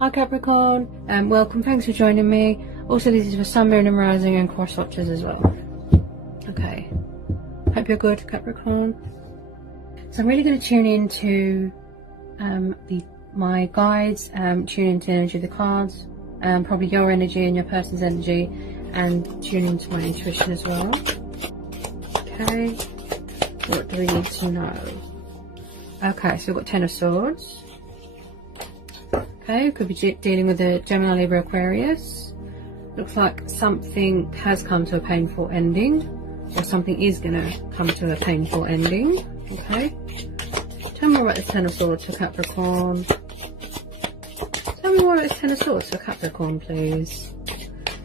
Hi Capricorn, welcome, thanks for joining me. Also, this is for Sun, Moon and Rising and cross watchers as well. Okay, hope you're good, Capricorn. So I'm really going to tune into my guides, tune into the energy of the cards, probably your energy and your person's energy, and tune into my intuition as well. Okay, what do we need to know? Okay, so we've got Ten of Swords. Okay, could be dealing with a Gemini, Libra, Aquarius. Looks like something has come to a painful ending, or something is going to come to a painful ending. Okay, tell me more about the Ten of Swords for Capricorn. Tell me more about the Ten of Swords for Capricorn, please.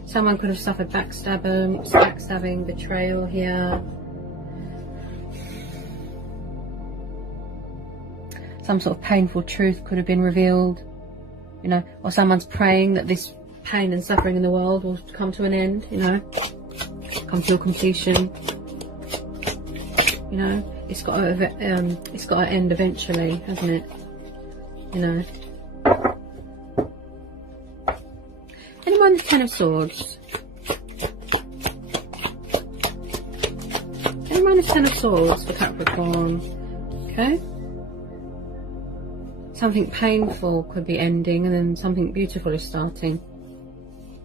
Someone could have suffered backstabbing, betrayal here. Some sort of painful truth could have been revealed. You know, or someone's praying that this pain and suffering in the world will come to an end, you know, come to a completion. You know, it's got to end eventually, hasn't it? You know. Anyone with Ten of Swords? Anyone with Ten of Swords for Capricorn? Okay. Something painful could be ending and then something beautiful is starting.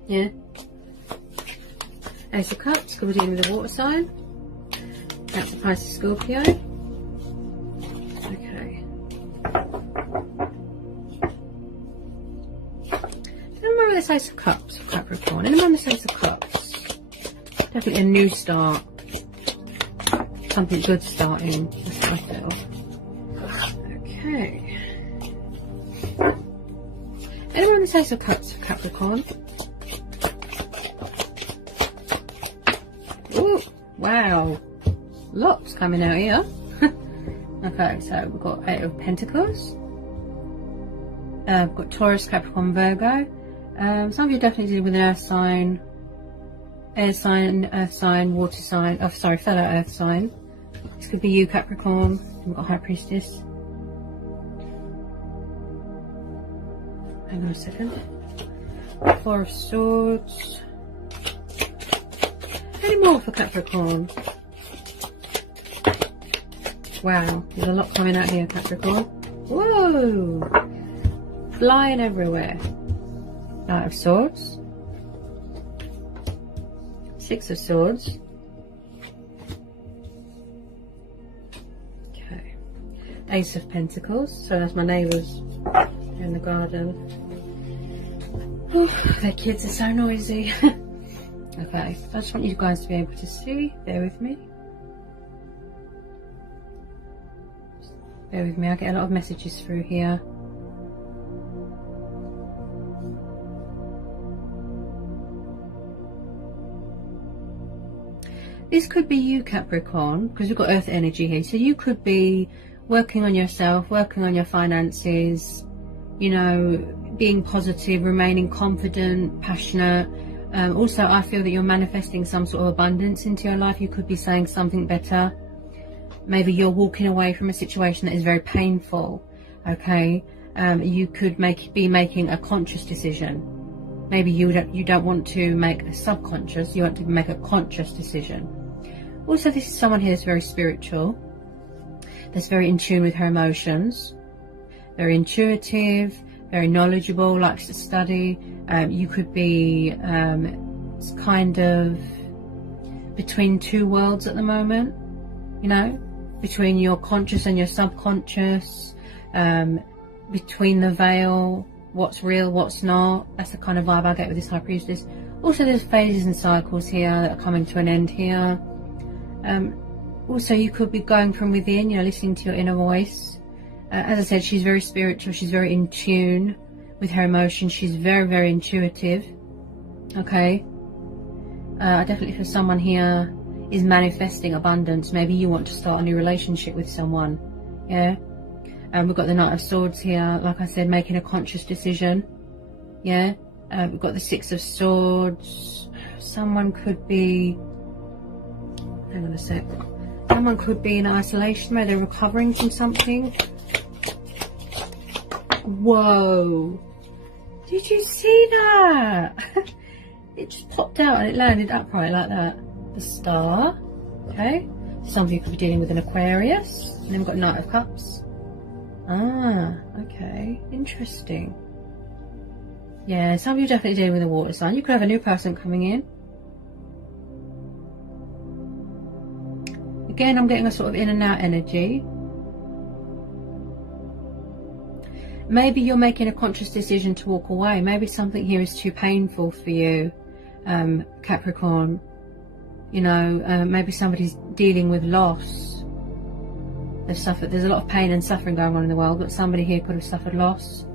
Yeah. Ace of Cups could be dealing with a water sign. That's a Pisces, Scorpio. Okay. Remember this Ace of Cups for Capricorn. Remember this Ace of Cups. Definitely a new start. Something good starting. That's what I feel. Okay. Anyone with Ace of Cups for Capricorn? Ooh, wow. Lots coming out here. Okay, so we've got Eight of Pentacles. We've got Taurus, Capricorn, Virgo. Some of you definitely deal with an earth sign, air sign, water sign. Oh, sorry, fellow earth sign. This could be you, Capricorn. We've got High Priestess. Hang on a second. Four of Swords. Any more for Capricorn? Wow, there's a lot coming out here, Capricorn. Whoa! Flying everywhere. Knight of Swords. Six of Swords. Okay. Ace of Pentacles. So that's my neighbours in the garden. Oh, their kids are so noisy. Okay, I just want you guys to be able to see. Bear with me. Bear with me, I get a lot of messages through here. This could be you, Capricorn, because we've got earth energy here. So you could be working on yourself, working on your finances, you know, being positive, remaining confident, passionate. Also, I feel that you're manifesting some sort of abundance into your life. You could be saying something better. Maybe you're walking away from a situation that is very painful. Okay, you could be making a conscious decision. Maybe you don't want to make a subconscious. You want to make a conscious decision. Also, this is someone here that's very spiritual, that's very in tune with her emotions, very intuitive, very knowledgeable, likes to study. You could be kind of between two worlds at the moment, you know, between your conscious and your subconscious, between the veil, what's real, what's not. That's the kind of vibe I get with this High Priestess. Also, there's phases and cycles here that are coming to an end here. Also, you could be going from within, you know, listening to your inner voice. As I said, she's very spiritual. She's very in tune with her emotions. She's very, very intuitive. Okay. I definitely feel someone here is manifesting abundance. Maybe you want to start a new relationship with someone. Yeah. We've got the Knight of Swords here. Like I said, making a conscious decision. Yeah. We've got the Six of Swords. Someone could be... Hang on a sec. Someone could be in isolation. Maybe they're recovering from something. Whoa. Did you see that? It just popped out and it landed upright like that. The Star. Okay. Some of you could be dealing with an Aquarius. And then we've got Knight of Cups. Ah, okay. Interesting. Yeah, some of you definitely dealing with a water sign. You could have a new person coming in. Again, I'm getting a sort of in and out energy. Maybe you're making a conscious decision to walk away. Maybe something here is too painful for you, Capricorn. You know, maybe somebody's dealing with loss. They've suffered. There's a lot of pain and suffering going on in the world, but somebody here could have suffered loss.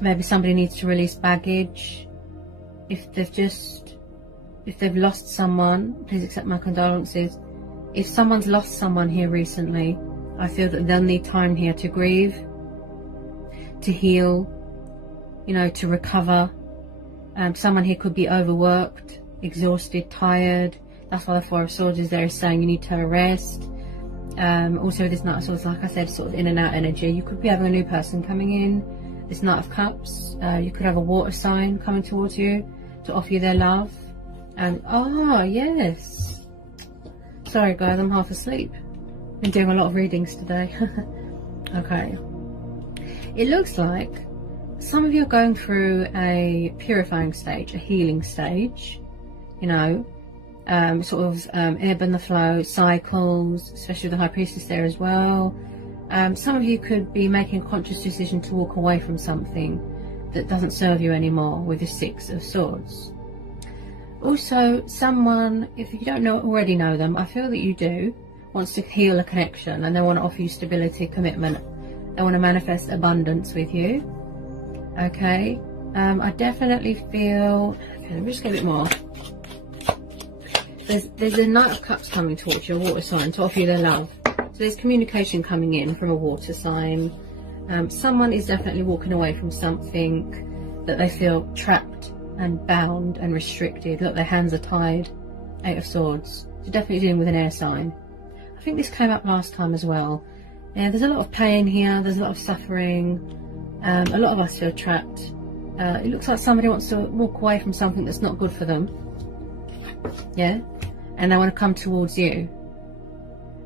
Maybe somebody needs to release baggage. If they've lost someone, please accept my condolences. If someone's lost someone here recently, I feel that they'll need time here to grieve, to heal, you know, to recover. Someone here could be overworked, exhausted, tired. That's why the Four of Swords is there, is saying you need to rest. Also, this Knight of Swords, like I said, sort of in and out energy. You could be having a new person coming in. This Knight of Cups, you could have a water sign coming towards you to offer you their love. Oh, yes. Sorry, guys, I'm half asleep. Been doing a lot of readings today. Okay. It looks like some of you are going through a purifying stage, a healing stage. You know, sort of ebb and the flow, cycles, especially with the High Priestess there as well. Some of you could be making a conscious decision to walk away from something that doesn't serve you anymore with the Six of Swords. Also, someone, if you don't already know them, I feel that you do, wants to heal a connection and they want to offer you stability, commitment. They want to manifest abundance with you. Okay. I definitely feel, okay, let me just get a bit more. There's a Knight of Cups coming towards you, a water sign, to offer you their love. So there's communication coming in from a water sign. Someone is definitely walking away from something that they feel trapped and bound and restricted. Look, their hands are tied. Eight of Swords. So definitely dealing with an air sign. I think this came up last time as well. Yeah, there's a lot of pain here. There's a lot of suffering. A lot of us feel trapped. It looks like somebody wants to walk away from something that's not good for them. Yeah? And they want to come towards you.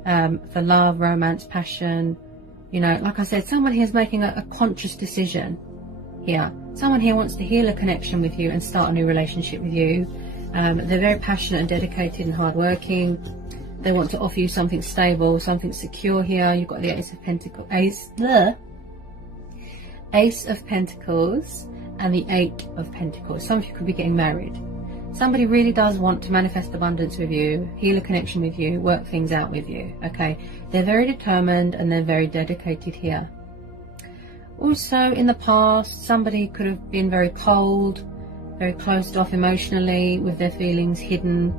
For love, romance, passion. You know, like I said, someone here is making a conscious decision here. Someone here wants to heal a connection with you and start a new relationship with you. They're very passionate and dedicated and hardworking. They want to offer you something stable, something secure here. You've got the Ace of Pentacles, Ace of Pentacles and the Eight of Pentacles. Some of you could be getting married. Somebody really does want to manifest abundance with you, heal a connection with you, work things out with you. Okay, they're very determined and they're very dedicated here. Also, in the past, somebody could have been very cold, very closed off emotionally, with their feelings hidden.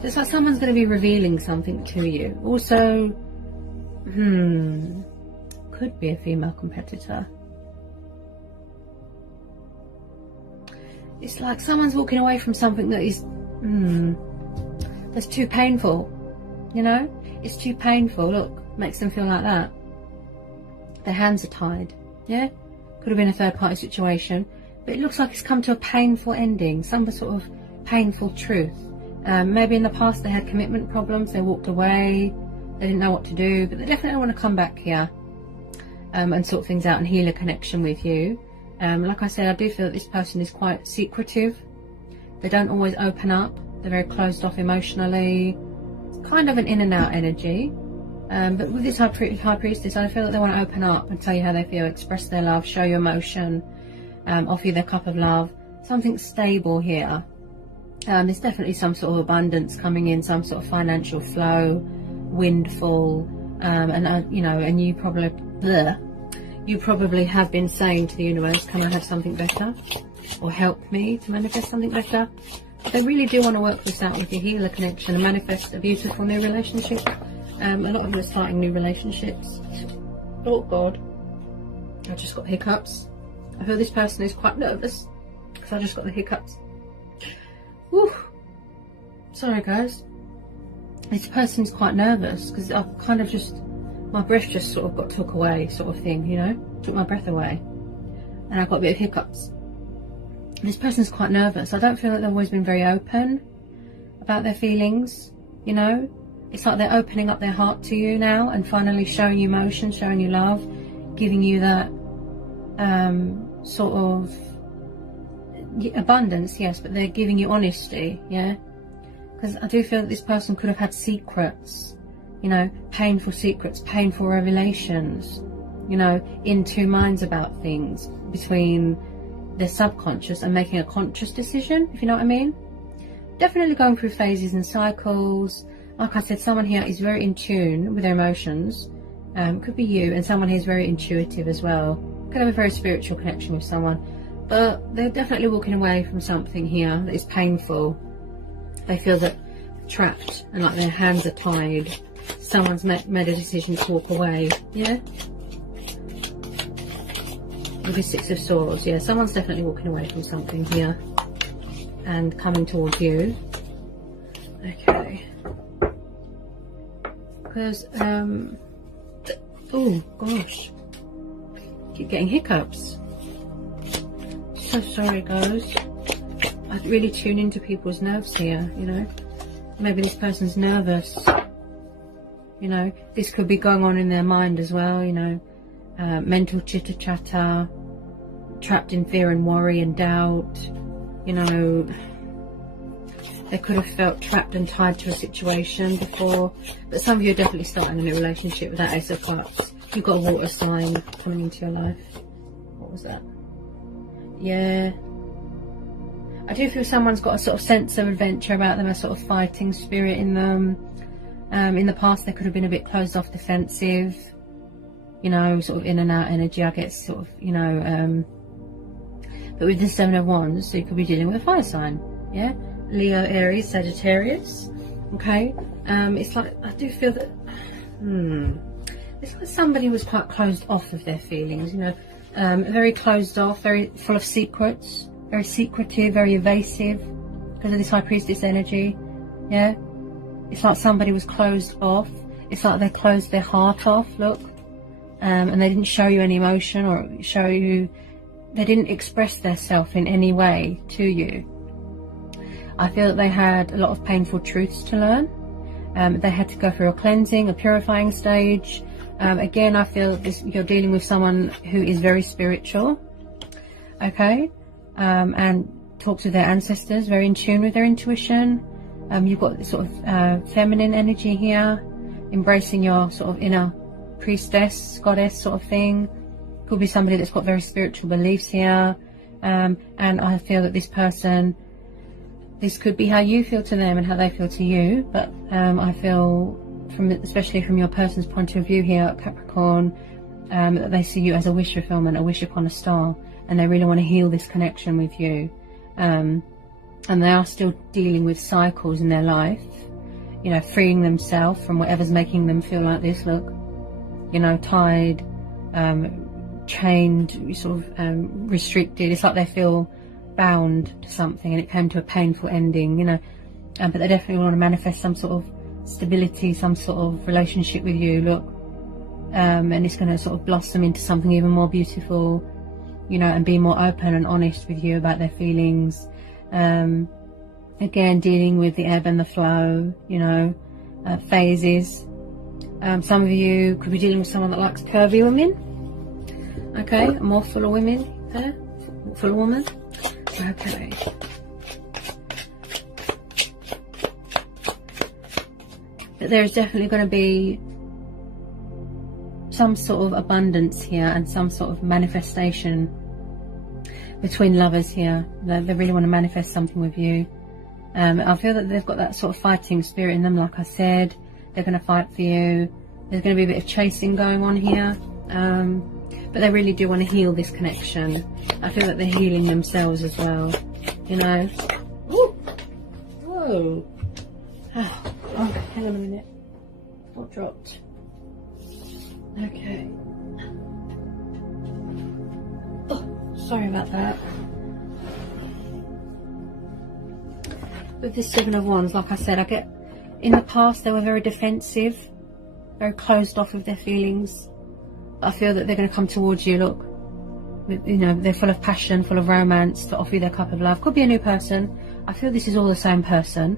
So it's like someone's going to be revealing something to you. Also, could be a female competitor. It's like someone's walking away from something that is, that's too painful. You know, it's too painful. Look, makes them feel like that. Their hands are tied. Yeah, could have been a third party situation, but it looks like it's come to a painful ending, some sort of painful truth. Maybe in the past they had commitment problems, they walked away, they didn't know what to do, but they definitely want to come back here and sort things out and heal a connection with you. Like I said, I do feel that this person is quite secretive. They don't always open up. They're very closed off emotionally. It's kind of an in and out energy. But with this High Priestess, I feel that they want to open up and tell you how they feel, express their love, show you emotion, offer you their cup of love. Something stable here. There's definitely some sort of abundance coming in, some sort of financial flow, windfall, and you know, and you probably have been saying to the universe, can I have something better, or help me to manifest something better. But they really do want to work this out with you, heal a connection and manifest a beautiful new relationship. A lot of you are starting new relationships. Oh God, I just got hiccups. I feel this person is quite nervous because I just got the hiccups. Whew. Sorry guys, this person's quite nervous because I've kind of just, my breath just sort of got took away, sort of thing, you know, took my breath away. and I've got a bit of hiccups. This person's quite nervous. I don't feel like they've always been very open about their feelings, you know. It's like they're opening up their heart to you now and finally showing you emotion, showing you love, giving you that sort of abundance, yes, but they're giving you honesty, yeah. Because I do feel that this person could have had secrets, you know, painful secrets, painful revelations, you know, in two minds about things, between their subconscious and making a conscious decision, if you know what I mean. Definitely going through phases and cycles. Like I said, someone here is very in tune with their emotions. Could be you, and someone here is very intuitive as well. Could have a very spiritual connection with someone, but they're definitely walking away from something here that is painful. They feel that trapped and like their hands are tied. Someone's made a decision to walk away, yeah. With the Six of Swords, yeah, someone's definitely walking away from something here and coming towards you. Okay. Because, oh gosh, keep getting hiccups. So sorry, guys. I really tune into people's nerves here, you know. Maybe this person's nervous, you know. This could be going on in their mind as well, you know. Mental chitter chatter, trapped in fear and worry and doubt, you know. They could have felt trapped and tied to a situation before, but some of you are definitely starting a new relationship with that Ace of Cups. You've got a water sign coming into your life. What was that? Yeah. I do feel someone's got a sort of sense of adventure about them, a sort of fighting spirit in them. In the past, they could have been a bit closed off, defensive, you know, sort of in and out energy, I guess, sort of, you know. But with the Seven of Wands, so you could be dealing with a fire sign, yeah? Leo, Aries, Sagittarius, okay? It's like, I do feel that, it's like somebody was quite closed off of their feelings, you know, very closed off, very full of secrets, very secretive, very evasive, because of this High Priestess energy, yeah? It's like somebody was closed off. It's like they closed their heart off, look, and they didn't show you any emotion or show you, they didn't express themselves in any way to you. I feel that they had a lot of painful truths to learn. They had to go through a cleansing, a purifying stage. Again, I feel that you're dealing with someone who is very spiritual, okay, and talks with their ancestors, very in tune with their intuition. You've got this sort of feminine energy here, embracing your sort of inner priestess, goddess sort of thing. Could be somebody that's got very spiritual beliefs here. And I feel that this person, this could be how you feel to them and how they feel to you, but I feel, especially from your person's point of view here, Capricorn, that they see you as a wish fulfillment, a wish upon a star, and they really want to heal this connection with you. And they are still dealing with cycles in their life, you know, freeing themselves from whatever's making them feel like this, look, you know, tied, chained, sort of restricted. It's like they feel bound to something and it came to a painful ending, you know, but they definitely want to manifest some sort of stability, some sort of relationship with you, look, and it's going to sort of blossom into something even more beautiful, you know, and be more open and honest with you about their feelings. Again, dealing with the ebb and the flow, you know, phases. Some of you could be dealing with someone that likes curvy women, okay, a more fuller women there, fuller woman. Okay. But there is definitely going to be some sort of abundance here and some sort of manifestation between lovers here. They really want to manifest something with you. I feel that they've got that sort of fighting spirit in them, like I said. They're going to fight for you. There's going to be a bit of chasing going on here. But they really do want to heal this connection. I feel that they're healing themselves as well, you know. Ooh. Whoa. Oh, hang on a minute. What dropped? Okay. Oh, sorry about that. With this Seven of Wands, like I said, I get, in the past they were very defensive, very closed off of their feelings. I feel that they're going to come towards you, look, You know, they're full of passion, full of romance, to offer you their cup of love. Could be a new person. I feel this is all the same person.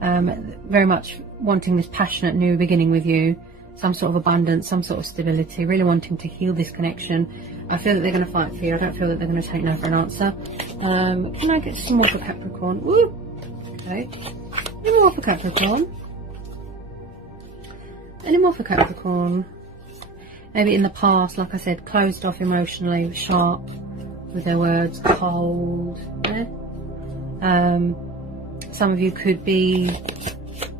Very much wanting this passionate new beginning with you. Some sort of abundance, some sort of stability. Really wanting to heal this connection. I feel that they're going to fight for you. I don't feel that they're going to take no for an answer. Can I get some more for Capricorn? Woo! Okay. Any more for Capricorn? Any more for Capricorn? Maybe in the past, like I said, closed off emotionally, sharp with their words, cold. Yeah? Some of you could be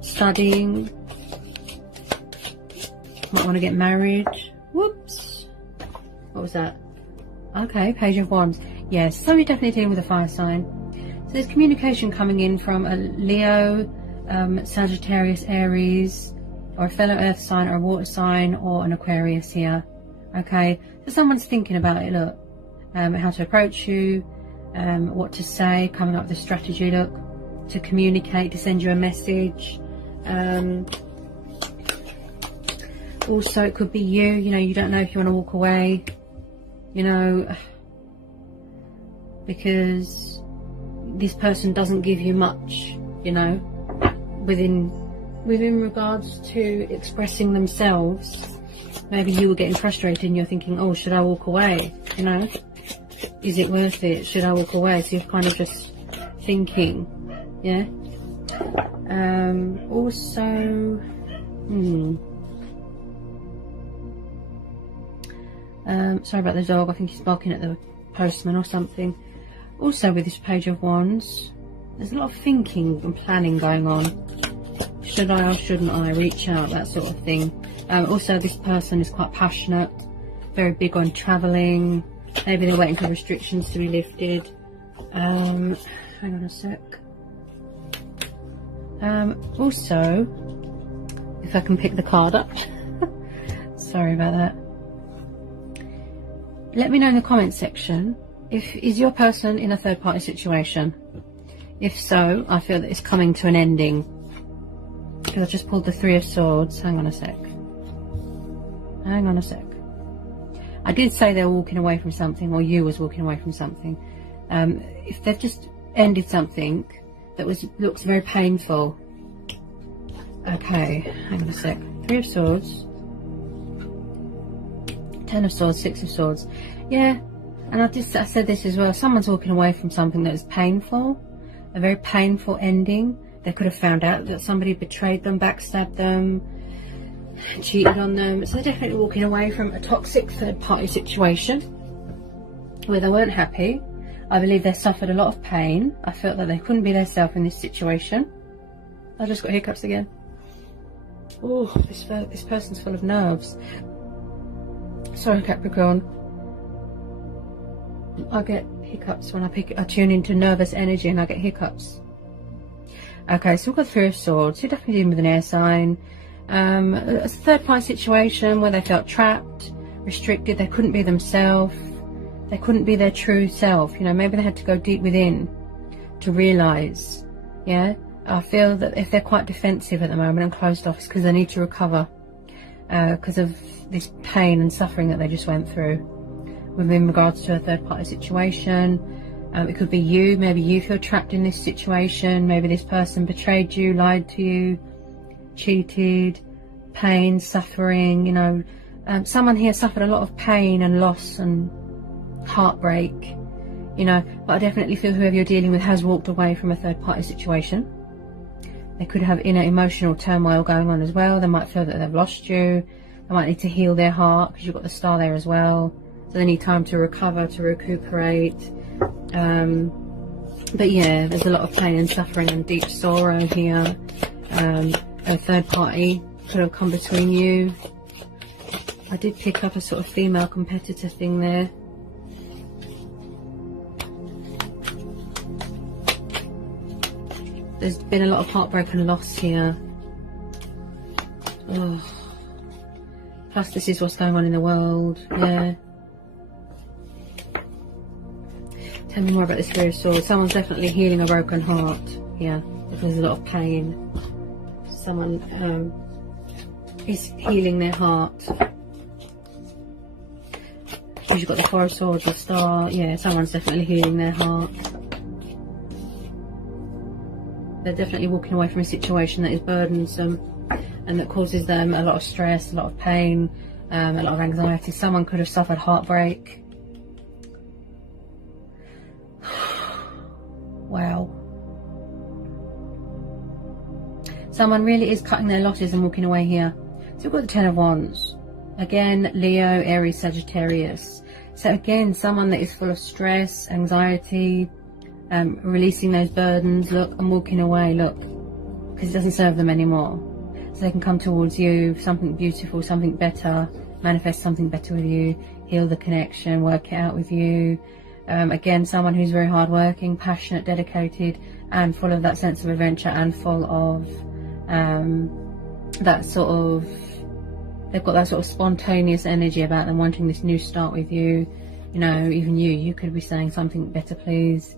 studying, might want to get married. Whoops. What was that? Okay, Page of Wands. Yes, some of you definitely dealing with a fire sign. So there's communication coming in from a Leo, Sagittarius, Aries, or a fellow earth sign or a water sign or an Aquarius here. Okay, so someone's thinking about it, look, how to approach you, what to say, coming up with a strategy, look, to communicate, to send you a message. Also, it could be you, you know, you don't know if you want to walk away, you know, because this person doesn't give you much, you know, within regards to expressing themselves. Maybe you were getting frustrated and you're thinking, oh, should I walk away? You know, is it worth it? Should I walk away? So you're kind of just thinking, yeah. Also, sorry about the dog. I think he's barking at the postman or something. Also, with this Page of Wands, there's a lot of thinking and planning going on. Should I or shouldn't I reach out, that sort of thing. Also, this person is quite passionate, very big on travelling. Maybe they're waiting for restrictions to be lifted. Hang on a sec. Also, if I can pick the card up. Sorry about that. Let me know in the comments section, is your person in a third party situation? If so, I feel that it's coming to an ending. Because I just pulled the Three of Swords. Hang on a sec. Hang on a sec. I did say they were walking away from something, or you was walking away from something. If they've just ended something that looks very painful. Okay, hang on a sec. Three of Swords. Ten of Swords, Six of Swords. Yeah, and I said this as well. Someone's walking away from something that is painful. A very painful ending. They could have found out that somebody betrayed them, backstabbed them, cheated on them. So they're definitely walking away from a toxic third party situation where they weren't happy. I believe they suffered a lot of pain. I felt that they couldn't be themselves in this situation. I just got hiccups again. Oh, this person's full of nerves. Sorry, Capricorn. I get hiccups when I tune into nervous energy and I get hiccups. Okay, so we've got Three of Swords. You're definitely dealing with an air sign. A third party situation where they felt trapped, restricted. They couldn't be themselves. They couldn't be their true self. You know, maybe they had to go deep within to realise. Yeah, I feel that if they're quite defensive at the moment and closed off, it's because they need to recover because of this pain and suffering that they just went through. Within regards to a third party situation, it could be you. Maybe you feel trapped in this situation. Maybe this person betrayed you, lied to you, cheated, pain, suffering. You know, someone here suffered a lot of pain and loss and heartbreak. You know, but I definitely feel whoever you're dealing with has walked away from a third party situation. They could have inner emotional turmoil going on as well. They might feel that they've lost you. They might need to heal their heart because you've got the Star there as well. So they need time to recover, to recuperate. But yeah, there's a lot of pain and suffering and deep sorrow here. A third party could have come between you. I did pick up a sort of female competitor thing there. There's been a lot of heartbreak and loss here. Oh. Plus this is what's going on in the world. Yeah. Tell me more about this Three of Swords. Someone's definitely healing a broken heart here. There's a lot of pain. Someone is healing their heart. because you've got the Four of Swords, the Star. Yeah, someone's definitely healing their heart. They're definitely walking away from a situation that is burdensome and that causes them a lot of stress, a lot of pain, a lot of anxiety. Someone could have suffered heartbreak. Wow. Someone really is cutting their losses and walking away here. So we've got the Ten of Wands. Again, Leo, Aries, Sagittarius. So again, someone that is full of stress, anxiety, releasing those burdens, look, and walking away, look, because it doesn't serve them anymore. So they can come towards you, something beautiful, something better, manifest something better with you, heal the connection, work it out with you. Again, someone who's very hardworking, passionate, dedicated, and full of that sense of adventure, and full of that sort of, they've got that sort of spontaneous energy about them, wanting this new start with you. You know, even you could be saying something better, please.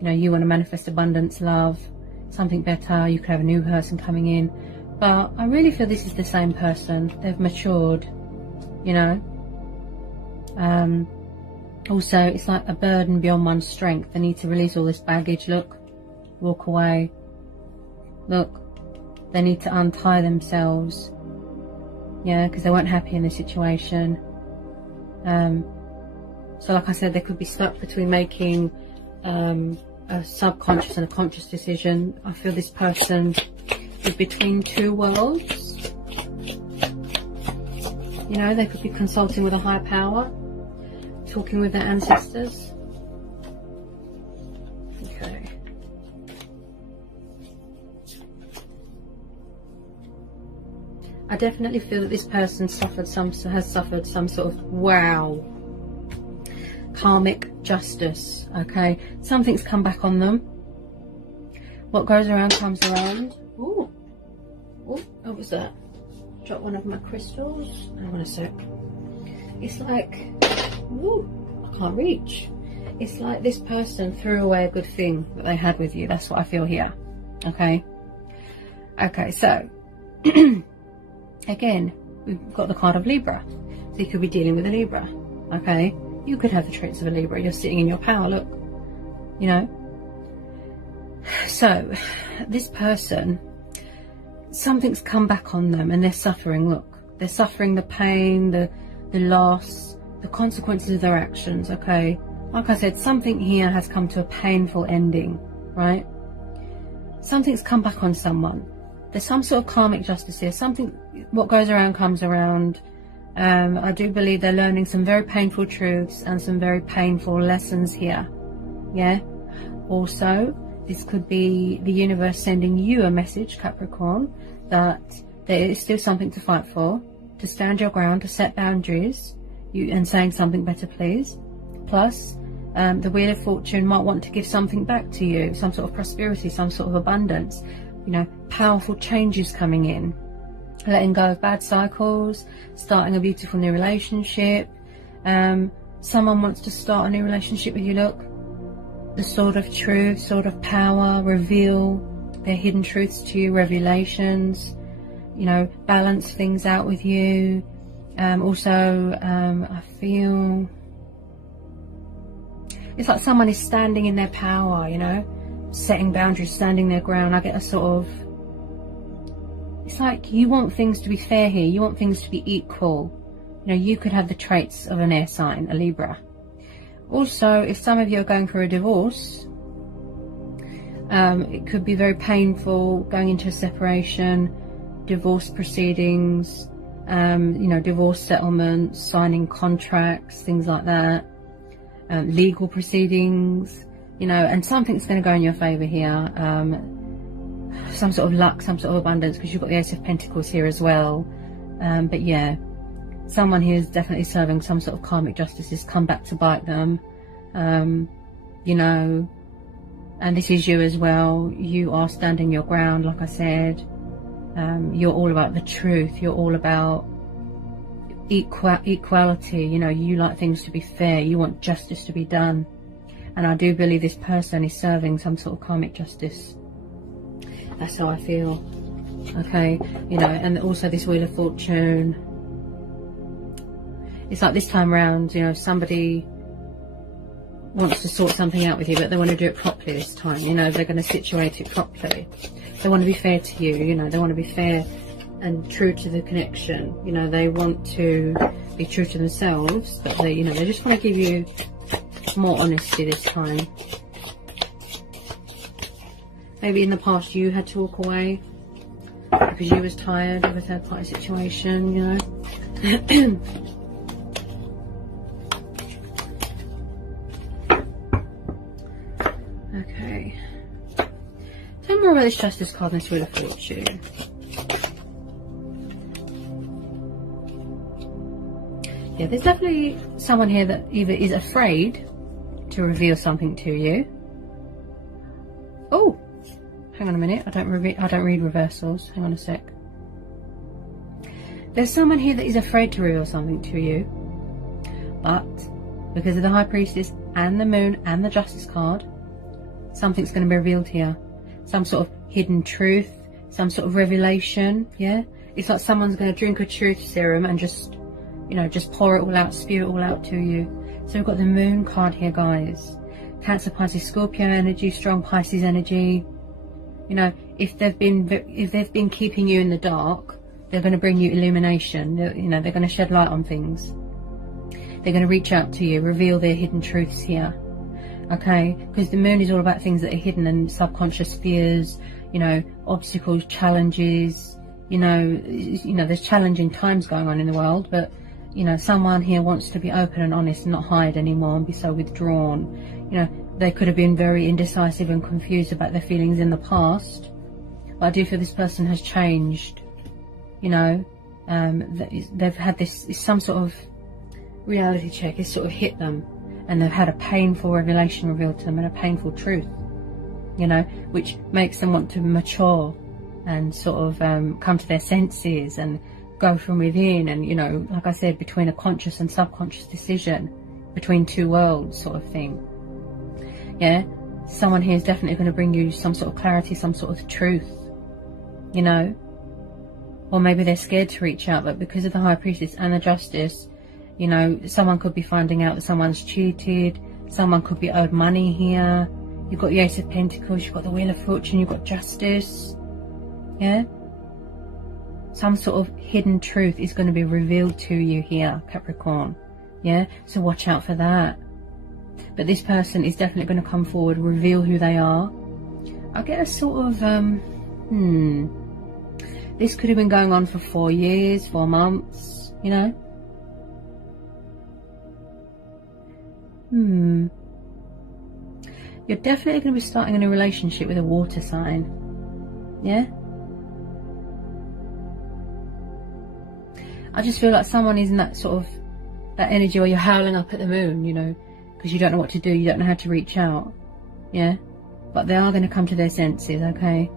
You know, you want to manifest abundance, love, something better. You could have a new person coming in. But I really feel this is the same person. They've matured, you know. Also, it's like a burden beyond one's strength. They need to release all this baggage. Look, walk away. Look, they need to untie themselves. Yeah, because they weren't happy in the situation. So like I said, they could be stuck between making a subconscious and a conscious decision. I feel this person is between two worlds. You know, they could be consulting with a higher power, talking with their ancestors. Okay. I definitely feel that this person has suffered some sort of, wow, karmic justice. Okay, something's come back on them. What goes around comes around. Ooh, ooh, what was that? Drop one of my crystals. Hang on a sec. It's like, ooh, I can't reach. It's like this person threw away a good thing that they had with you. That's what I feel here. Okay. Okay, so again, we've got the card of Libra. So you could be dealing with a Libra. Okay. You could have the traits of a Libra. You're sitting in your power, look. You know. So, this person, something's come back on them and they're suffering, look. They're suffering the pain, the loss, the consequences of their actions, okay? Like I said, something here has come to a painful ending, right? Something's come back on someone. There's some sort of karmic justice here. Something, what goes around comes around. I do believe they're learning some very painful truths and some very painful lessons here. Yeah. Also, this could be the universe sending you a message, Capricorn, that there is still something to fight for, to stand your ground, to set boundaries, and saying something better, please. Plus, the Wheel of Fortune might want to give something back to you, some sort of prosperity, some sort of abundance. You know, powerful changes coming in. Letting go of bad cycles, starting a beautiful new relationship. Someone wants to start a new relationship with you, look. The Sword of Truth, Sword of Power, reveal their hidden truths to you, revelations, you know, balance things out with you. Also, I feel it's like someone is standing in their power, you know, setting boundaries, standing their ground. I get a sort of, it's like you want things to be fair here. You want things to be equal. You know, you could have the traits of an air sign, a Libra. Also, if some of you are going through a divorce, it could be very painful going into a separation, divorce proceedings, you know, divorce settlements, signing contracts, things like that, legal proceedings, you know, and something's going to go in your favour here. Some sort of luck, some sort of abundance, because you've got the Ace of Pentacles here as well. But yeah, someone here is definitely serving some sort of karmic justice has come back to bite them. You know, and this is you as well. You are standing your ground, like I said. You're all about the truth. You're all about equality. You know, you like things to be fair. You want justice to be done. And I do believe this person is serving some sort of karmic justice. That's how I feel. Okay, you know, and also this Wheel of Fortune. It's like this time around, you know, somebody wants to sort something out with you, but they want to do it properly this time. You know, they're going to situate it properly. They want to be fair to you, you know, they want to be fair and true to the connection. You know, they want to be true to themselves, but they, you know, they just want to give you more honesty this time. Maybe in the past you had to walk away because you was tired of a third party situation, you know. Okay. Tell me more about this Justice card and this Wheel of Fortune. Yeah, there's definitely someone here that either is afraid to reveal something to you. Oh, hang on a minute. I don't read reversals. Hang on a sec. There's someone here that is afraid to reveal something to you, but because of the High Priestess and the Moon and the Justice card, something's going to be revealed here. Some sort of hidden truth, some sort of revelation. Yeah, it's like someone's going to drink a truth serum and just, you know, just pour it all out, spew it all out to you. So we've got the Moon card here, guys. Cancer, Pisces, Scorpio energy, strong Pisces energy. You know, if they've been keeping you in the dark, they're going to bring you illumination. You know, they're going to shed light on things. They're going to reach out to you, reveal their hidden truths here. Okay, because the Moon is all about things that are hidden and subconscious fears. You know, obstacles, challenges. You know, there's challenging times going on in the world, but you know, someone here wants to be open and honest and not hide anymore and be so withdrawn. You know, they could have been very indecisive and confused about their feelings in the past, but I do feel this person has changed. You know, they've had this, some sort of reality check. It's sort of hit them, and they've had a painful revelation revealed to them and a painful truth, you know, which makes them want to mature and sort of come to their senses and go from within. And, you know, like I said, between a conscious and subconscious decision, between two worlds sort of thing. Yeah, someone here is definitely going to bring you some sort of clarity, some sort of truth, you know. Or maybe they're scared to reach out, but because of the High Priestess and the Justice, you know, someone could be finding out that someone's cheated, someone could be owed money here. You've got the Ace of Pentacles, you've got the Wheel of Fortune, you've got Justice. Yeah, some sort of hidden truth is going to be revealed to you here, Capricorn. Yeah, so watch out for that. But this person is definitely going to come forward, reveal who they are. I get a sort of this could have been going on for 4 years, 4 months, you know. You're definitely going to be starting a new relationship with a water sign. Yeah, I just feel like someone is in that sort of, that energy where you're howling up at the moon, you know, because you don't know what to do, you don't know how to reach out. Yeah, but they are going to come to their senses, okay,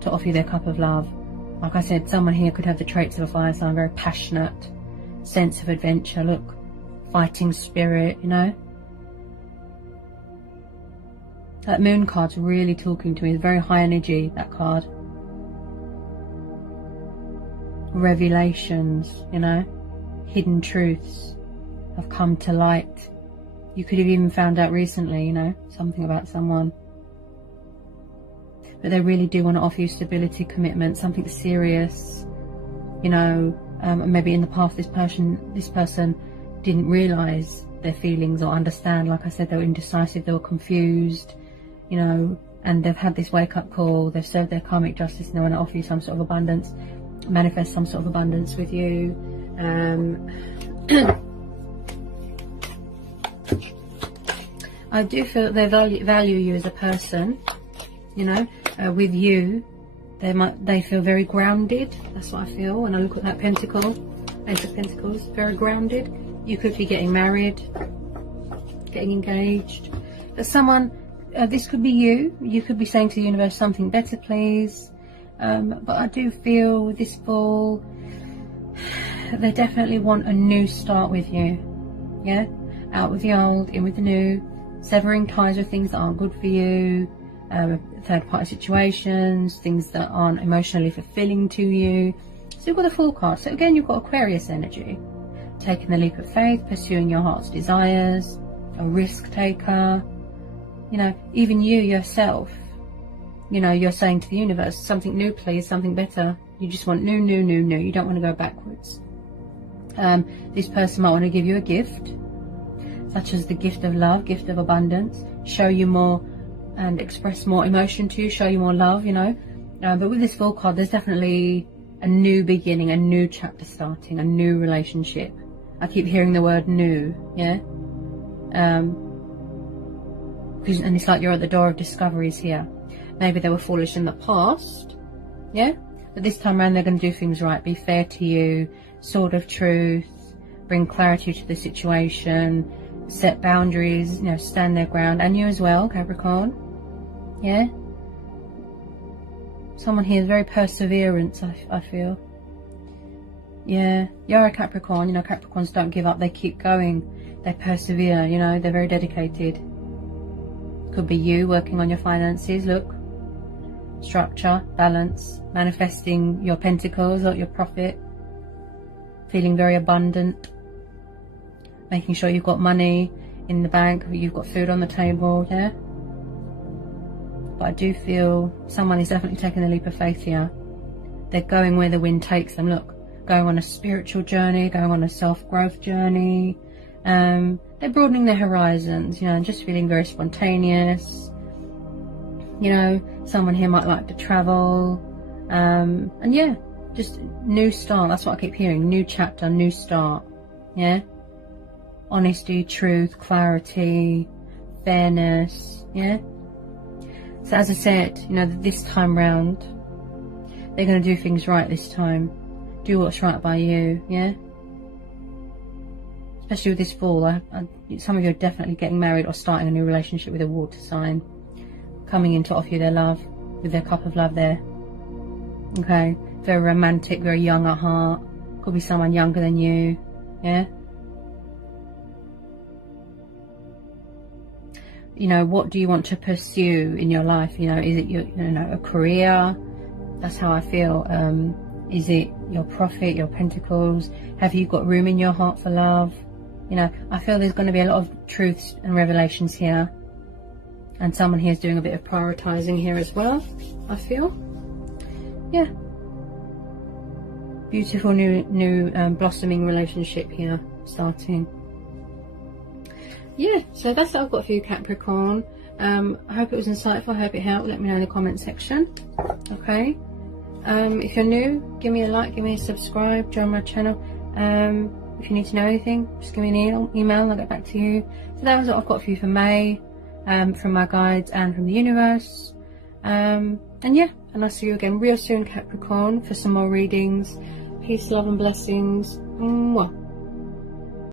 to offer you their cup of love. Like I said, someone here could have the traits of a fire sign, very passionate, sense of adventure, look, fighting spirit, you know. That Moon card's really talking to me. It's very high energy, that card. Revelations, you know, hidden truths have come to light. You could have even found out recently, you know, something about someone. But they really do want to offer you stability, commitment, something serious. You know, maybe in the past this person didn't realise their feelings or understand. Like I said, they were indecisive, they were confused, you know, and they've had this wake-up call. They've served their karmic justice and they want to offer you some sort of abundance, manifest some sort of abundance with you. I do feel they value you as a person, you know. With you, they feel very grounded. That's what I feel when I look at that pentacle, Ace of Pentacles. Very grounded. You could be getting married, getting engaged. But someone, this could be you. You could be saying to the universe, something better, please. But I do feel with this ball, they definitely want a new start with you. Yeah, out with the old, in with the new, severing ties with things that aren't good for you. Third party situations, things that aren't emotionally fulfilling to you. So you've got a Fool card. So again, you've got Aquarius energy. taking the leap of faith, pursuing your heart's desires, a risk taker. You know, even you yourself, you know, you're saying to the universe, something new please, something better. You just want new. You don't want to go backwards. This person might want to give you a gift, such as the gift of love, gift of abundance, show you more and express more emotion to you, show you more love, you know. But with this Fool card, there's definitely a new beginning, a new chapter starting, a new relationship. I keep hearing the word new, yeah. And it's like you're at the door of discoveries here. Maybe they were foolish in the past, yeah. But this time around, they're going to do things right, be fair to you, sword of truth, bring clarity to the situation, set boundaries, you know, stand their ground. And you as well, Capricorn, yeah. Someone here is very perseverance, I feel. Yeah, you're a Capricorn. You know, Capricorns don't give up. They keep going. They persevere, you know. They're very dedicated. Could be you working on your finances. Look. Structure, balance, manifesting your pentacles or your profit. Feeling very abundant. Making sure you've got money in the bank. You've got food on the table, yeah. But I do feel someone is definitely taking a leap of faith here. They're going where the wind takes them. Look, going on a spiritual journey, going on a self-growth journey. They're broadening their horizons, you know, and just feeling very spontaneous. You know, someone here might like to travel. And yeah, just new start. That's what I keep hearing. New chapter, new start. Yeah. Honesty, truth, clarity, fairness. Yeah. So as I said, you know, this time round, they're going to do things right this time. Do what's right by you, yeah? Especially with this Fool, some of you are definitely getting married or starting a new relationship with a water sign. Coming in to offer you their love, with their cup of love there. Okay, very romantic, very young at heart. Could be someone younger than you, yeah? You know, what do you want to pursue in your life? You know, is it your, you know, a career? That's how I feel. Is it your profit, your pentacles? Have you got room in your heart for love? You know, I feel there's going to be a lot of truths and revelations here. And someone here is doing a bit of prioritizing here as well, I feel. Yeah. Beautiful new blossoming relationship here starting. Yeah, so that's what I've got for you, Capricorn. I hope it was insightful. I hope it helped. Let me know in the comment section. Okay. If you're new, give me a like, give me a subscribe, join my channel. If you need to know anything, just give me an email and I'll get back to you. So that was what I've got for you for May, from my guides and from the universe. And yeah, and I'll see you again real soon, Capricorn, for some more readings. Peace, love and blessings. Mwah.